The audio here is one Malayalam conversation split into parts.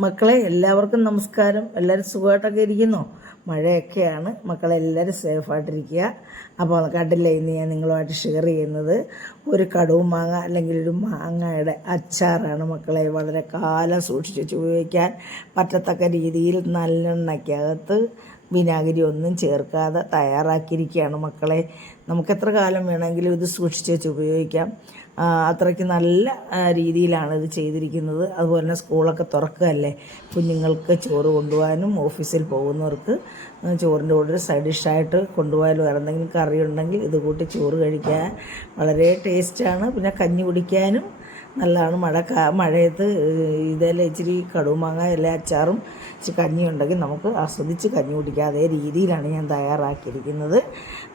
മക്കളെ എല്ലാവർക്കും നമസ്കാരം. എല്ലാവരും സുഖമായിട്ടൊക്കെ ഇരിക്കുന്നു? മഴയൊക്കെയാണ്. മക്കളെ എല്ലാവരും സേഫായിട്ടിരിക്കുക. അപ്പോൾ കടലിൽ ഇന്ന് ഞാൻ നിങ്ങളുമായിട്ട് ഷെയർ ചെയ്യുന്നത് ഒരു കടവും മാങ്ങ അല്ലെങ്കിൽ ഒരു മാങ്ങയുടെ അച്ചാറാണ് മക്കളെ. വളരെ കാലം സൂക്ഷിച്ച് ഉപയോഗിക്കാൻ പറ്റത്തക്ക രീതിയിൽ നല്ലെണ്ണയ്ക്കകത്ത് വിനാഗിരി ഒന്നും ചേർക്കാതെ തയ്യാറാക്കിയിരിക്കുകയാണ് മക്കളെ. നമുക്ക് എത്ര കാലം വേണമെങ്കിലും ഇത് സൂക്ഷിച്ച് വെച്ച് ഉപയോഗിക്കാം. അത്രയ്ക്ക് നല്ല രീതിയിലാണ് ഇത് ചെയ്തിരിക്കുന്നത്. അതുപോലെ തന്നെ സ്കൂളൊക്കെ തുറക്കുകയല്ലേ? കുഞ്ഞുങ്ങൾക്ക് ചോറ് കൊണ്ടുപോകാനും ഓഫീസിൽ പോകുന്നവർക്ക് ചോറിന്റെ കൂടെ ഒരു സൈഡ് ഡിഷായിട്ട് കൊണ്ടുപോയാലും? വേറെ എന്തെങ്കിലും കറി ഉണ്ടെങ്കിൽ ഇത് കൂട്ടി ചോറ് കഴിക്കാൻ വളരെ ടേസ്റ്റാണ് പിന്നെ കഞ്ഞി കുടിക്കാനും നല്ലതാണ്. മഴ മഴയത്ത് ഇതെല്ലാം ഇച്ചിരി കടുമാങ്ങ ഇല അച്ചാറും ഇച്ചിരി കഞ്ഞി ഉണ്ടെങ്കിൽ നമുക്ക് ആസ്വദിച്ച് കഞ്ഞി കുടിക്കാം. അതേ രീതിയിലാണ് ഞാൻ തയ്യാറാക്കിയിരിക്കുന്നത്.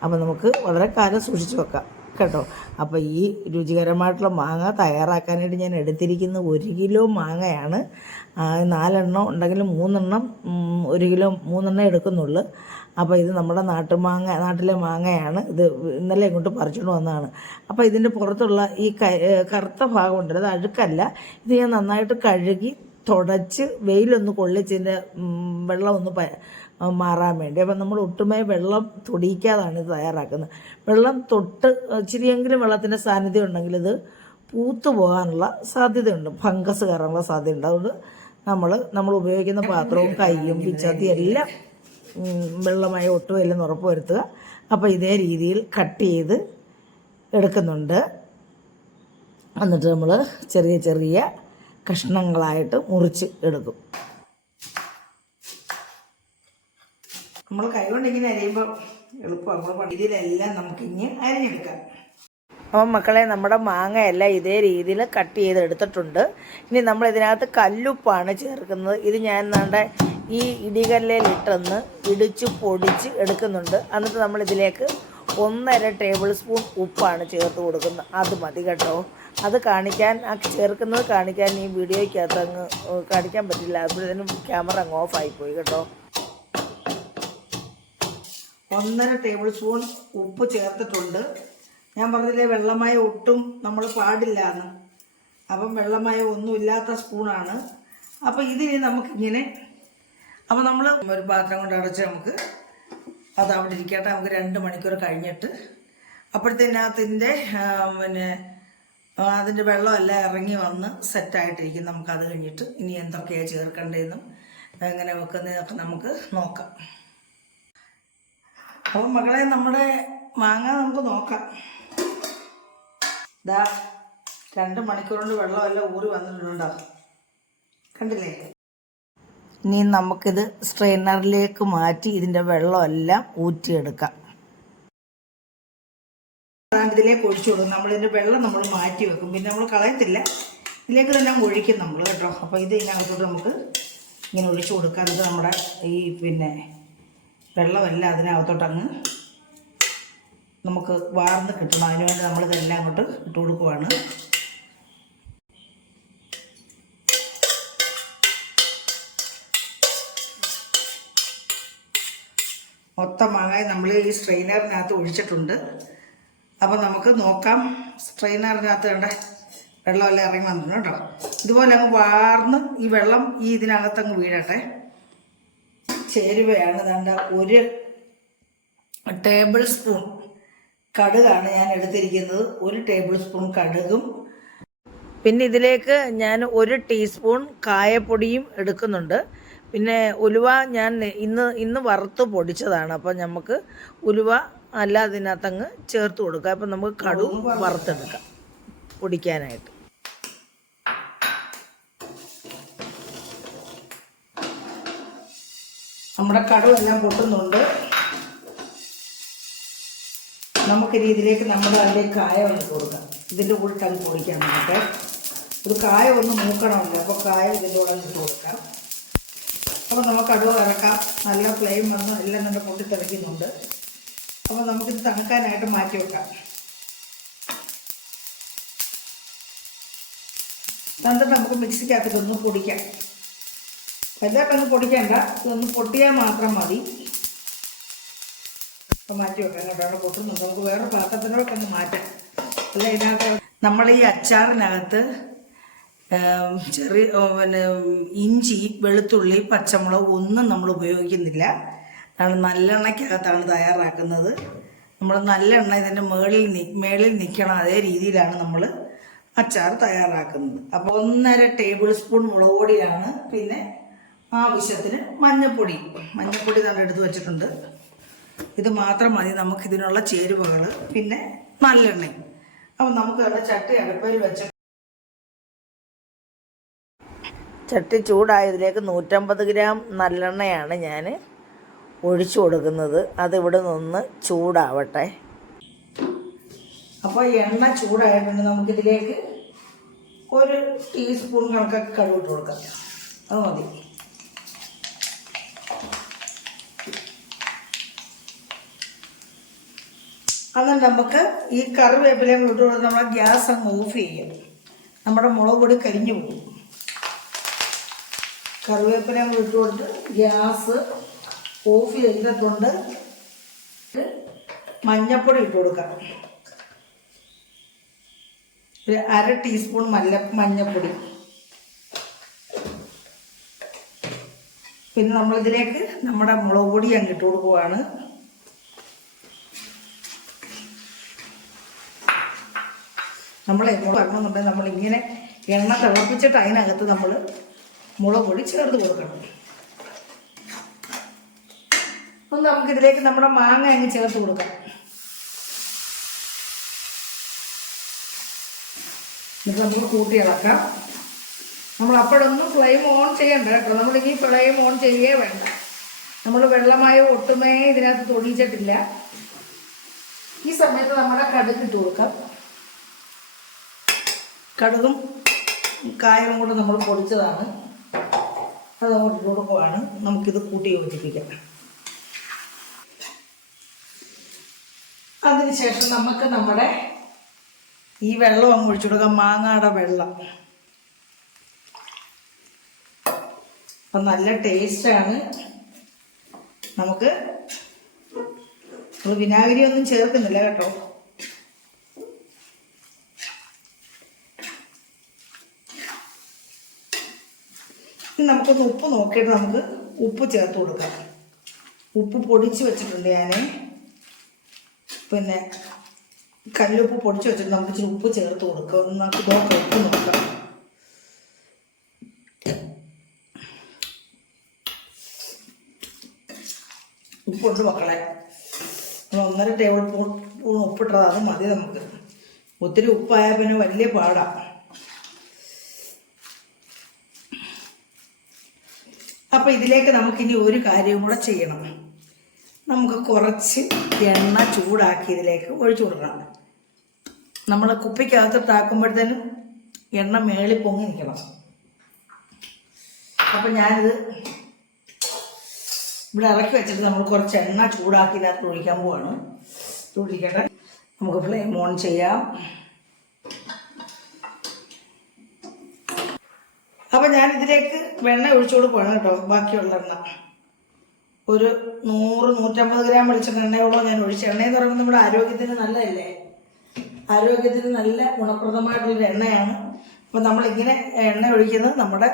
അപ്പോൾ നമുക്ക് വളരെ കാലം സൂക്ഷിച്ച് വെക്കാം കേട്ടോ. അപ്പോൾ ഈ രുചികരമായിട്ടുള്ള മാങ്ങ തയ്യാറാക്കാനായിട്ട് ഞാൻ എടുത്തിരിക്കുന്ന ഒരു കിലോ മാങ്ങയാണ്. നാലെണ്ണം ഉണ്ടെങ്കിൽ മൂന്നെണ്ണം ഒരു കിലോ മൂന്നെണ്ണം എടുക്കുന്നുള്ളൂ. അപ്പോൾ ഇത് നമ്മുടെ നാട്ടുമാങ്ങ നാട്ടിലെ മാങ്ങയാണ്. ഇത് ഇന്നലെ ഇങ്ങോട്ട് പറിച്ചുകൊണ്ട് വന്നതാണ്. അപ്പോൾ ഇതിന്റെ പുറത്തുള്ള ഈ കറുത്ത ഭാഗം ഉണ്ടല്ലോ അത് അഴുക്കല്ല. ഇത് ഞാൻ നന്നായിട്ട് കഴുകി തുടച്ച് വെയിലൊന്ന് കൊള്ളിച്ചതിന്റെ വെള്ളം ഒന്ന് മാറാൻ വേണ്ടി. അപ്പം നമ്മൾ ഒട്ടുമേ വെള്ളം തൊടിയിക്കാതാണ് ഇത് തയ്യാറാക്കുന്നത്. വെള്ളം തൊട്ട് ഇച്ചിരിയെങ്കിലും വെള്ളത്തിന്റെ സാന്നിധ്യം ഉണ്ടെങ്കിൽ ഇത് പൂത്തു പോകാനുള്ള സാധ്യതയുണ്ട്. ഫംഗസ് കയറാനുള്ള സാധ്യതയുണ്ട്. അതുകൊണ്ട് നമ്മൾ നമ്മൾ ഉപയോഗിക്കുന്ന പാത്രവും കൈയും പിച്ചത്തി എല്ലാം വെള്ളമായി ഒട്ടുമില്ലെന്ന് ഉറപ്പ് വരുത്തുക അപ്പോൾ ഇതേ രീതിയിൽ കട്ട് ചെയ്ത് എടുക്കുന്നുണ്ട്. എന്നിട്ട് നമ്മൾ ചെറിയ ചെറിയ കഷ്ണങ്ങളായിട്ട് മുറിച്ച് എടുക്കും. നമ്മൾ കൈകൊണ്ട് ഇങ്ങനെ അരിയുമ്പോൾ എളുപ്പമാണ് നമ്മൾ ഇതിലെല്ലാം ഇനി അരിഞ്ഞെടുക്കാം. അപ്പം മക്കളെ നമ്മുടെ മാങ്ങയെല്ലാം ഇതേ രീതിയിൽ കട്ട് ചെയ്ത് എടുത്തിട്ടുണ്ട് ഇനി നമ്മൾ ഇതിനകത്ത് കല്ലുപ്പാണ് ചേർക്കുന്നത്. ഇത് ഞാൻ നമ്മുടെ ഈ ഇടികല്ലിലിട്ടൊന്ന് ഇടിച്ച് പൊടിച്ച് എടുക്കുന്നുണ്ട്. എന്നിട്ട് നമ്മളിതിലേക്ക് ഒന്നര ടേബിൾ സ്പൂൺ ഉപ്പാണ് ചേർത്ത് കൊടുക്കുന്നത്. അത് മതി കേട്ടോ. അത് കാണിക്കാൻ ആ ചേർക്കുന്നത് കാണിക്കാൻ ഈ വീഡിയോയ്ക്കകത്ത് അങ്ങ് കാണിക്കാൻ പറ്റില്ല. അപ്പോഴത്തേനും ക്യാമറ അങ്ങ് ഓഫായി പോയി കേട്ടോ. ഒന്നര ടേബിൾ സ്പൂൺ ഉപ്പ് ചേർത്തിട്ടുണ്ട്. ഞാൻ പറഞ്ഞില്ലേ വെള്ളമായ ഒട്ടും നമ്മൾ പാടില്ല എന്ന് അപ്പം വെള്ളമായ ഒന്നുമില്ലാത്ത സ്പൂണാണ്. അപ്പം ഇതിന് നമുക്കിങ്ങനെ അപ്പം നമ്മൾ ഒരു പാത്രം കൊണ്ട് അടച്ച് നമുക്ക് അത് അവിടെ ഇരിക്കട്ടെ. നമുക്ക് രണ്ട് മണിക്കൂർ കഴിഞ്ഞിട്ട് അപ്പോഴത്തേനകത്തിന്റെ പിന്നെ ആ, അതിന്റെ വെള്ളമെല്ലാം ഇറങ്ങി വന്ന് സെറ്റായിട്ടിരിക്കും. നമുക്കത് കഴിഞ്ഞിട്ട് ഇനി എന്തൊക്കെയാണ് ചേർക്കേണ്ടതെന്നും എങ്ങനെ വെക്കുന്നതൊക്കെ നമുക്ക് നോക്കാം. അപ്പം മകളെ നമ്മുടെ മാങ്ങ നമുക്ക് നോക്കാം. ദാ രണ്ട് മണിക്കൂർ കൊണ്ട് വെള്ളമെല്ലാം ഊറി വന്നിട്ടുണ്ടോ കണ്ടില്ലേ? ഇനി നമുക്കിത് സ്ട്രെയിനറിലേക്ക് മാറ്റി ഇതിന്റെ വെള്ളമെല്ലാം ഊറ്റിയെടുക്കാം. ഇതിലേക്ക് ഒഴിച്ചു കൊടുക്കും. നമ്മളിതിന്റെ വെള്ളം നമ്മൾ മാറ്റി വെക്കും. പിന്നെ നമ്മൾ കളയത്തില്ല. ഇതിലേക്ക് തന്നെ ഒഴിക്കും നമ്മൾ കേട്ടോ. അപ്പോൾ ഇത് ഇതിനകത്തോട്ട് നമുക്ക് ഇങ്ങനെ ഒഴിച്ചു കൊടുക്കാം. ഇത് നമ്മുടെ ഈ പിന്നെ വെള്ളമെല്ലാം അതിനകത്തോട്ട് അങ്ങ് നമുക്ക് വാർന്ന് കിട്ടണം. അതിനുവേണ്ടി നമ്മളിതെല്ലാം അങ്ങോട്ട് ഇട്ട് കൊടുക്കുവാണ്. മൊത്തം മാങ്ങായി നമ്മൾ ഈ സ്ട്രെയിനറിനകത്ത് ഒഴിച്ചിട്ടുണ്ട്. അപ്പോൾ നമുക്ക് നോക്കാം. സ്ട്രെയിനറിനകത്ത് ഇവിടെ വെള്ളമെല്ലാം ഇറങ്ങി വന്നിട്ടുണ്ട് കേട്ടോ. ഇതുപോലെ അങ്ങ് വാർന്ന് ഈ വെള്ളം ഈ ഇതിനകത്ത് അങ്ങ് വീഴട്ടെ. ചേരുവയാണ് ദാണ്ട ഒരു ടേബിൾ സ്പൂൺ കടുകാണ് ഞാൻ എടുത്തിരിക്കുന്നത്. ഒരു ടേബിൾ സ്പൂൺ കടുകും. പിന്നെ ഇതിലേക്ക് ഞാൻ ഒരു ടീസ്പൂൺ കായപ്പൊടിയും എടുക്കുന്നുണ്ട്. പിന്നെ ഉലുവ ഞാൻ ഇന്ന് ഇന്ന് വറുത്ത് പൊടിച്ചതാണ്. അപ്പം നമുക്ക് ഉലുവ അല്ല അതിനകത്തങ്ങ് ചേർത്ത് കൊടുക്കാം. അപ്പം നമുക്ക് കടു വറുത്തെടുക്കാം പൊടിക്കാനായിട്ട്. നമ്മുടെ കടു എല്ലാം പൊട്ടുന്നുണ്ട്. നമുക്ക് രീതിയിലേക്ക് നമ്മൾ അതിലേക്ക് കായ ഒന്ന് കൊടുക്കാം. ഇതിന്റെ കൂടെ അങ്ങ് പൊടിക്കാൻ നമുക്ക് ഒരു കായ ഒന്ന് മൂക്കണമല്ലോ. അപ്പോൾ കായ ഇതിന്റെ കൂടെ കൊടുക്കാം. അപ്പോൾ നമുക്ക് അടുവ് ഇറക്കാം. നല്ല ഫ്ലെയിം വന്ന് എല്ലാം നല്ല പൊട്ടിത്തെറിക്കുന്നുണ്ട് അപ്പോൾ നമുക്കിത് തണുക്കാനായിട്ട് മാറ്റി വെക്കാം. എന്നിട്ട് നമുക്ക് മിക്സിക്കകത്ത് ഇതൊന്ന് പൊടിക്കാം. വലുതായിട്ടൊന്ന് പൊടിക്കണ്ട. ഇതൊന്ന് പൊട്ടിയാൽ മാത്രം മതി. അപ്പോൾ മാറ്റി വെക്കാം കേട്ടോ. അവിടെ പൊട്ടുന്നുണ്ട്. നമുക്ക് വേറെ പാത്രത്തിനോടൊക്കെ ഒന്ന് മാറ്റാം. അല്ല ഇതിനകത്ത് നമ്മൾ ഈ അച്ചാറിനകത്ത് ചെറിയ പിന്നെ ഇഞ്ചി വെളുത്തുള്ളി പച്ചമുളക് ഒന്നും നമ്മൾ ഉപയോഗിക്കുന്നില്ല. അതാണ് നല്ലെണ്ണയ്ക്കകത്താണ് തയ്യാറാക്കുന്നത്. നമ്മൾ നല്ലെണ്ണ ഇതിന്റെ നി മേളിൽ നിൽക്കണം അതേ രീതിയിലാണ് നമ്മൾ അച്ചാർ തയ്യാറാക്കുന്നത്. അപ്പോൾ ഒന്നര ടേബിൾ സ്പൂൺ മുളക് പൊടിയാണ്. പിന്നെ ആവശ്യത്തിന് മഞ്ഞൾപ്പൊടി. മഞ്ഞൾപ്പൊടി നമ്മൾ എടുത്ത് വെച്ചിട്ടുണ്ട്. ഇത് മാത്രം മതി നമുക്കിതിനുള്ള ചേരുവകൾ. പിന്നെ നല്ലെണ്ണയും. അപ്പം നമുക്ക് അവിടെ ചട്ടി അടുപ്പയിൽ വെച്ച് ചട്ടി ചൂടായതിലേക്ക് നൂറ്റമ്പത് ഗ്രാം നല്ലെണ്ണയാണ് ഞാൻ ഒഴിച്ചു കൊടുക്കുന്നത്. അതിവിടെ നിന്ന് ചൂടാവട്ടെ. അപ്പോൾ എണ്ണ ചൂടായതുകൊണ്ട് നമുക്കിതിലേക്ക് ഒരു ടീസ്പൂൺ കണക്കൊക്കെ ഇട്ട് കൊടുക്കാം. അത് മതി. അന്ന് നമുക്ക് ഈ കറിവേപ്പിലയും ഇട്ട് കൊടുത്ത് നമ്മളെ ഗ്യാസ് അങ്ങ് ഓഫ് ചെയ്യും നമ്മുടെ മുളക് പൊടി കരിഞ്ഞു പോകും. കറിവേപ്പിലയും ഇട്ട് കൊടുത്ത് ഗ്യാസ് ഓഫ് ചെയ്തിട്ടുണ്ട് മഞ്ഞപ്പൊടി ഇട്ട് കൊടുക്കാം. ഒരു അര ടീസ്പൂൺ മല്ല മഞ്ഞപ്പൊടി. പിന്നെ നമ്മളിതിലേക്ക് നമ്മുടെ മുളക് പൊടി അങ്ങ് ഇട്ട് കൊടുക്കുവാണ്. നമ്മൾ എന്നോട് പറഞ്ഞെന്നുണ്ടെങ്കിൽ നമ്മളിങ്ങനെ എണ്ണ തിളപ്പിച്ചിട്ട് അതിനകത്ത് നമ്മൾ മുളക് പൊടി ചേർത്ത് കൊടുക്കണം. അപ്പം നമുക്കിതിലേക്ക് നമ്മുടെ മാങ്ങ അങ്ങ് ചേർത്ത് കൊടുക്കാം. എന്നിട്ട് നമുക്ക് കൂട്ടി ഇളക്കാം. നമ്മൾ അപ്പോഴൊന്നും ഫ്ലെയിം ഓൺ ചെയ്യണ്ട കേട്ടോ. നമ്മളിനി ഫ്ലെയിം ഓൺ ചെയ്യേ വേണ്ട. നമ്മൾ വെള്ളമായോ ഒട്ടുമേ ഇതിനകത്ത് തൊടിയിച്ചിട്ടില്ല ഈ സമയത്ത് നമ്മുടെ കടുക് ഇട്ട് കൊടുക്കാം. കടുകും കായവും കൂടെ നമ്മൾ പൊടിച്ചതാണ്. അത് അങ്ങോട്ട് കൊടുക്കുവാണ് നമുക്കിത് കൂട്ടി യോജിപ്പിക്കാം. അതിനുശേഷം നമുക്ക് നമ്മുടെ ഈ വെള്ളം അങ്ങ് ഒഴിച്ചു കൊടുക്കാം മാങ്ങയുടെ വെള്ളം. അപ്പം നല്ല ടേസ്റ്റാണ്. നമുക്ക് വിനാഗിരി ഒന്നും ചേർക്കുന്നില്ല കേട്ടോ. ഇനി നമുക്കൊന്ന് ഉപ്പ് നോക്കിയിട്ട് നമുക്ക് ഉപ്പ് ചേർത്ത് കൊടുക്കാം. ഉപ്പ് പൊടിച്ച് വെച്ചിട്ടുണ്ട് ഞാൻ പിന്നെ കല്ലുപ്പ് പൊടിച്ച് വെച്ചിട്ട് നമുക്ക് ഇച്ചിരി ഉപ്പ് ചേർത്ത് കൊടുക്കാം. നമുക്ക് നോക്കാം ഉപ്പ് നോക്കാം. ഉപ്പുണ്ട് മക്കളെ. നമ്മൾ ഒന്നര ടേബിൾ സ്പൂൺ ഉപ്പിട്ടത് അത് മതി നമുക്ക്. ഒത്തിരി ഉപ്പായാൽ പിന്നെ വലിയ പാടാണ് അപ്പോൾ ഇതിലേക്ക് നമുക്കിനി ഒരു കാര്യം കൂടെ ചെയ്യണം. നമുക്ക് കുറച്ച് എണ്ണ ചൂടാക്കി ഇതിലേക്ക് ഒഴിച്ചു കൊടുക്കണം. നമ്മൾ കുപ്പിക്കകത്തിട്ടാക്കുമ്പോഴത്തേനും എണ്ണ മേളിൽ പൊങ്ങി നിൽക്കണം. അപ്പം ഞാനിത് ഇവിടെ ഇറക്കി വെച്ചിട്ട് നമ്മൾ കുറച്ച് എണ്ണ ചൂടാക്കി ഇതിനകത്ത് ഒഴിക്കാൻ പോവാണ്. ഒഴിക്കട്ടെ. നമുക്ക് ഫ്ലെയിം ഓൺ ചെയ്യാം. അപ്പം ഞാൻ ഇതിലേക്ക് വെണ്ണ ഒഴിച്ചു കൊടുക്കുവാണ് കേട്ടോ ബാക്കിയുള്ള എണ്ണ. ഒരു നൂറ് നൂറ്റമ്പത് ഗ്രാം വെളിച്ചെണ്ണ എണ്ണയോളം ഞാൻ ഒഴിച്ചു. എണ്ണയെന്ന് പറയുമ്പോൾ നമ്മുടെ ആരോഗ്യത്തിന് നല്ലതല്ലേ? ആരോഗ്യത്തിന് നല്ല ഗുണപ്രദമായിട്ടുള്ളൊരു എണ്ണയാണ്. അപ്പം നമ്മളിങ്ങനെ എണ്ണ ഒഴിക്കുന്നത് നമ്മുടെ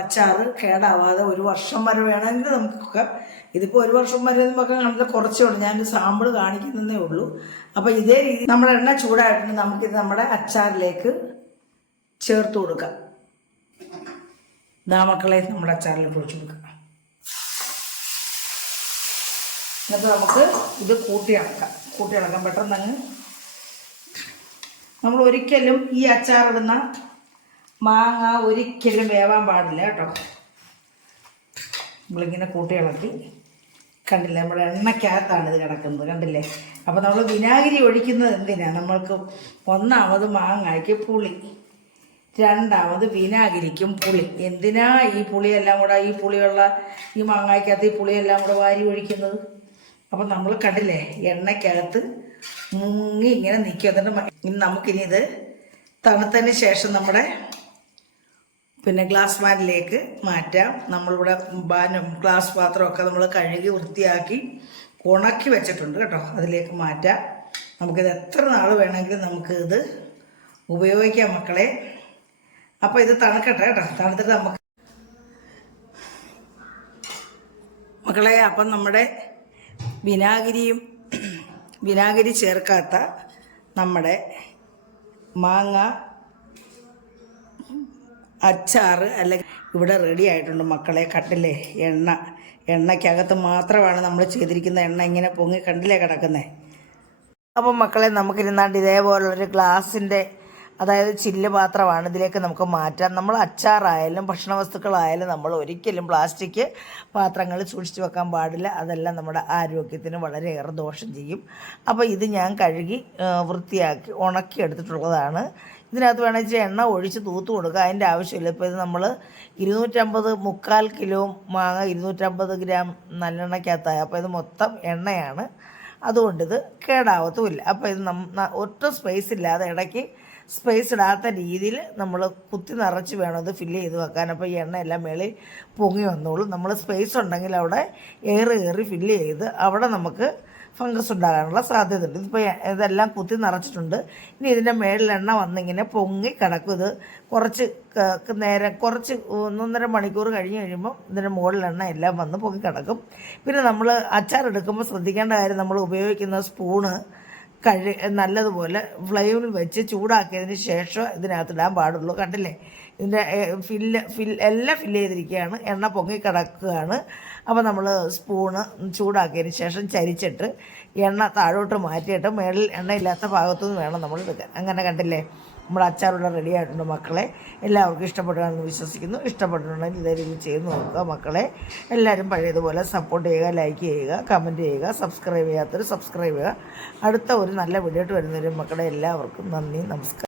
അച്ചാറ് കേടാവാതെ ഒരു വർഷം വരെ വേണമെങ്കിൽ നമുക്ക് ഇതിപ്പോൾ ഒരു വർഷം വരെ നമുക്ക് കാണുന്നത് കുറച്ചേ ഉള്ളൂ. ഞാനൊരു സാമ്പിൾ കാണിക്കുന്നതേ ഉള്ളൂ. അപ്പോൾ ഇതേ രീതി നമ്മുടെ എണ്ണ ചൂടായിട്ടുണ്ട്. നമുക്കിത് നമ്മുടെ അച്ചാറിലേക്ക് ചേർത്ത് കൊടുക്കാം. ദാ മക്കളെ നമ്മുടെ അച്ചാറിൽ പൊഴിച്ചു കൊടുക്കുക എന്നിട്ട് നമുക്ക് ഇത് കൂട്ടി ഇളക്കാം കൂട്ടി ഇളക്കാം പെട്ടെന്ന് അങ്ങ് നമ്മൾ ഒരിക്കലും ഈ അച്ചാറിടുന്ന മാങ്ങ ഒരിക്കലും വേവാൻ പാടില്ല കേട്ടോ. നമ്മളിങ്ങനെ കൂട്ടി ഇളക്കി. കണ്ടില്ലേ? നമ്മുടെ എണ്ണയ്ക്കകത്താണ് ഇത് കിടക്കുന്നത്. കണ്ടില്ലേ? അപ്പോൾ നമ്മൾ വിനാഗിരി ഒഴിക്കുന്നത് എന്തിനാണ് നമ്മൾക്ക് ഒന്നാമത് മാങ്ങയ്ക്ക് പുളി. രണ്ടാമത് വിനാഗിരിക്കും പുളി. എന്തിനാ ഈ പുളിയെല്ലാം കൂടെ ഈ പുളിയുള്ള ഈ മാങ്ങായ്ക്കകത്ത് ഈ പുളിയെല്ലാം കൂടെ വാരി ഒഴിക്കുന്നത്? അപ്പം നമ്മൾ കണ്ടില്ലേ എണ്ണയ്ക്കകത്ത് മുങ്ങി ഇങ്ങനെ നിൽക്കും എന്നിട്ട് ഇനി നമുക്കിനി ഇത് തണുത്തതിന് ശേഷം നമ്മുടെ പിന്നെ ഗ്ലാസ് പാനിലേക്ക് മാറ്റാം. നമ്മളിവിടെ പാനും ഗ്ലാസ് പാത്രമൊക്കെ നമ്മൾ കഴുകി വൃത്തിയാക്കി ഉണക്കി വെച്ചിട്ടുണ്ട് കേട്ടോ. അതിലേക്ക് മാറ്റാം. നമുക്കിത് എത്ര നാൾ വേണമെങ്കിലും നമുക്ക് ഇത് ഉപയോഗിക്കാം മക്കളെ. അപ്പോൾ ഇത് തണുക്കട്ടെ കേട്ടോ. തണുത്തിട്ട് നമുക്ക് മക്കളെ അപ്പം നമ്മുടെ വിനാഗിരിയും വിനാഗിരി ചേർക്കാത്ത നമ്മുടെ മാങ്ങ അച്ചാറ് അല്ലെങ്കിൽ ഇവിടെ റെഡി ആയിട്ടുണ്ട് മക്കളെ കണ്ടില്ലേ എണ്ണ. എണ്ണയ്ക്കകത്ത് മാത്രമാണ് നമ്മൾ ചെയ്തിരിക്കുന്ന എണ്ണ ഇങ്ങനെ പൊങ്ങി കണ്ടില്ലേ കിടക്കുന്നത് അപ്പം മക്കളെ നമുക്കിരുന്നാണ്ട് ഇതേപോലുള്ളൊരു ഗ്ലാസിന്റെ അതായത് ചില്ല് പാത്രമാണ് ഇതിലേക്ക് നമുക്ക് മാറ്റാം. നമ്മൾ അച്ചാറായാലും ഭക്ഷണ വസ്തുക്കളായാലും നമ്മൾ ഒരിക്കലും പ്ലാസ്റ്റിക് പാത്രങ്ങൾ സൂക്ഷിച്ചു വെക്കാൻ പാടില്ല. അതെല്ലാം നമ്മുടെ ആരോഗ്യത്തിന് വളരെയേറെ ദോഷം ചെയ്യും. അപ്പോൾ ഇത് ഞാൻ കഴുകി വൃത്തിയാക്കി ഉണക്കി എടുത്തിട്ടുള്ളതാണ്. ഇതിനകത്ത് വേണമെങ്കിൽ എണ്ണ ഒഴിച്ച് തൂത്ത് കൊടുക്കുക. അതിന്റെ ആവശ്യമില്ല. ഇപ്പോൾ ഇത് നമ്മൾ ഇരുന്നൂറ്റമ്പത് മുക്കാൽ കിലോ മാങ്ങ ഇരുന്നൂറ്റമ്പത് ഗ്രാം നല്ലെണ്ണയ്ക്കകത്തായ. അപ്പോൾ ഇത് മൊത്തം എണ്ണയാണ്. അതുകൊണ്ട് ഇത് കേടാവത്തുമില്ല. അപ്പോൾ ഇത് നം ഒറ്റ സ്പേസ് ഇല്ലാതെ ഇടയ്ക്ക് സ്പേസ് ഇടാത്ത രീതിയിൽ നമ്മൾ കുത്തി നിറച്ച് വേണം അത് ഫില്ല് ചെയ്ത് വെക്കാൻ. അപ്പോൾ ഈ എണ്ണ എല്ലാം മേളിൽ പൊങ്ങി വന്നോളും. നമ്മൾ സ്പേസ് ഉണ്ടെങ്കിൽ അവിടെ ഏറ് ഏറി ഫില്ല് ചെയ്ത് അവിടെ നമുക്ക് ഫംഗസ് ഉണ്ടാകാനുള്ള സാധ്യത ഉണ്ട് ഇതിപ്പോൾ ഇതെല്ലാം കുത്തി നിറച്ചിട്ടുണ്ട്. ഇനി ഇതിന്റെ മേളിൽ എണ്ണ വന്നിങ്ങനെ പൊങ്ങി കിടക്കും. ഇത് കുറച്ച് നേരം കുറച്ച് ഒന്നൊന്നര മണിക്കൂർ കഴിഞ്ഞ് കഴിയുമ്പോൾ ഇതിന്റെ മുകളിൽ എണ്ണ എല്ലാം വന്ന് പൊങ്ങി കിടക്കും. പിന്നെ നമ്മൾ അച്ചാർ എടുക്കുമ്പോൾ ശ്രദ്ധിക്കേണ്ട കാര്യം നമ്മൾ ഉപയോഗിക്കുന്ന സ്പൂണ് കഴി നല്ലതുപോലെ ഫ്ലെയിമിൽ വെച്ച് ചൂടാക്കിയതിന് ശേഷം ഇതിനകത്ത് ഇടാൻ പാടുള്ളൂ. കണ്ടില്ലേ? ഇതിന്റെ ഫില്ല് ഫിൽ എല്ലാം ഫില്ല് ചെയ്തിരിക്കുകയാണ്. എണ്ണ പൊങ്ങി കിടക്കുകയാണ്. അപ്പോൾ നമ്മൾ സ്പൂണ് ചൂടാക്കിയതിന് ശേഷം ചരിച്ചിട്ട് എണ്ണ താഴോട്ട് മാറ്റിയിട്ട് മേളിൽ എണ്ണയില്ലാത്ത ഭാഗത്തു നിന്ന് വേണം നമ്മൾ എടുക്കാൻ. അങ്ങനെ കണ്ടില്ലേ? നമ്മുടെ അച്ചാറുള്ള റെഡി ആയിട്ടുണ്ട് മക്കളെ. എല്ലാവർക്കും ഇഷ്ടപ്പെടുകയാണെന്ന് വിശ്വസിക്കുന്നു. ഇഷ്ടപ്പെട്ടിട്ടുണ്ടെങ്കിൽ ഇതേ രീതിയിൽ ചെയ്ത് നോക്കുക മക്കളെ. എല്ലാവരും പഴയതുപോലെ സപ്പോർട്ട് ചെയ്യുക ലൈക്ക് ചെയ്യുക കമന്റ് ചെയ്യുക സബ്സ്ക്രൈബ് ചെയ്യാത്തവർ സബ്സ്ക്രൈബ് ചെയ്യുക. അടുത്ത ഒരു നല്ല വീഡിയോ വരുന്നവരും മക്കളെ എല്ലാവർക്കും നന്ദി നമസ്കാരം.